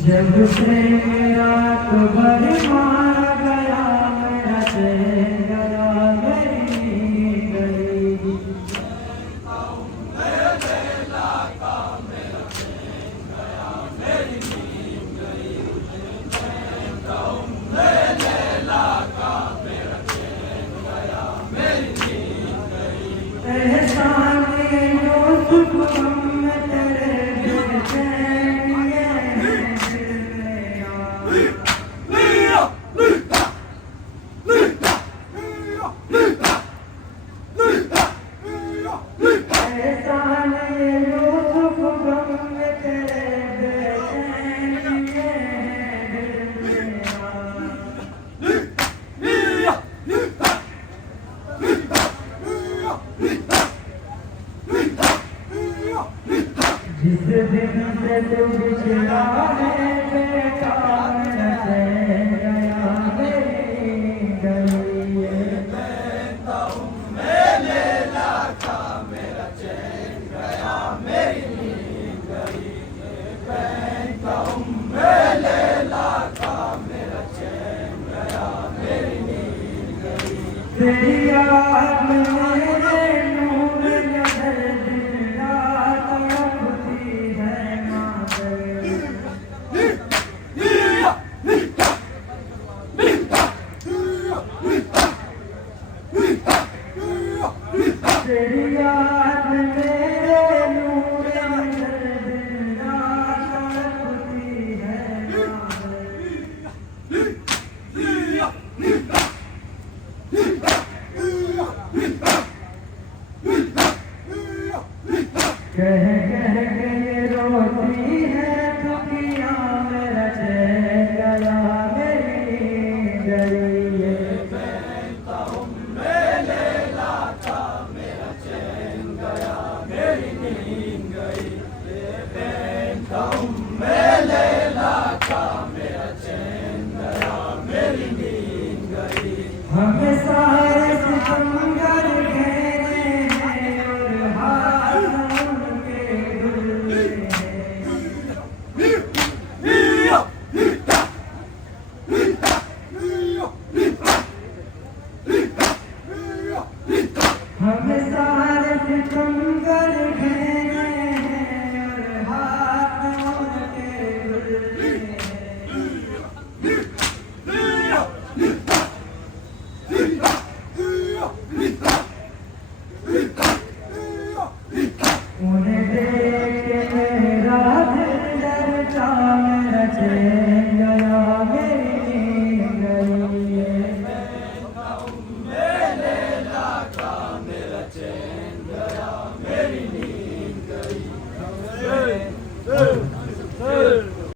जब से रात भर मार गया मेरा चैन गया मेरी नींद गई। एहसान यूसुफ हम तेरे बेचैनिए दिल में एहसान यूसुफ हम तेरे बेचैनिए दिल में जिस दिन से तू बिछड़ा है बेटा मेरा चैन गया मेरी नींद गई। तेरी याद मेरे नूर नजर दिन रात तड़पती है माँ तेरी याद मेरे नूर नजर दिन रात तड़पती है कह कह के ये रोती है दुखिया मेरा चैन गया मेरी नींद गई। हमें सारे सितमगर घेरे हैं और हाथ उनके गुल्ले हमें सारे सितमगर घेरे हैं और हाथ उनके गुल्ले उन्हें देख के मेरा दिल डरता मेरा चैन गया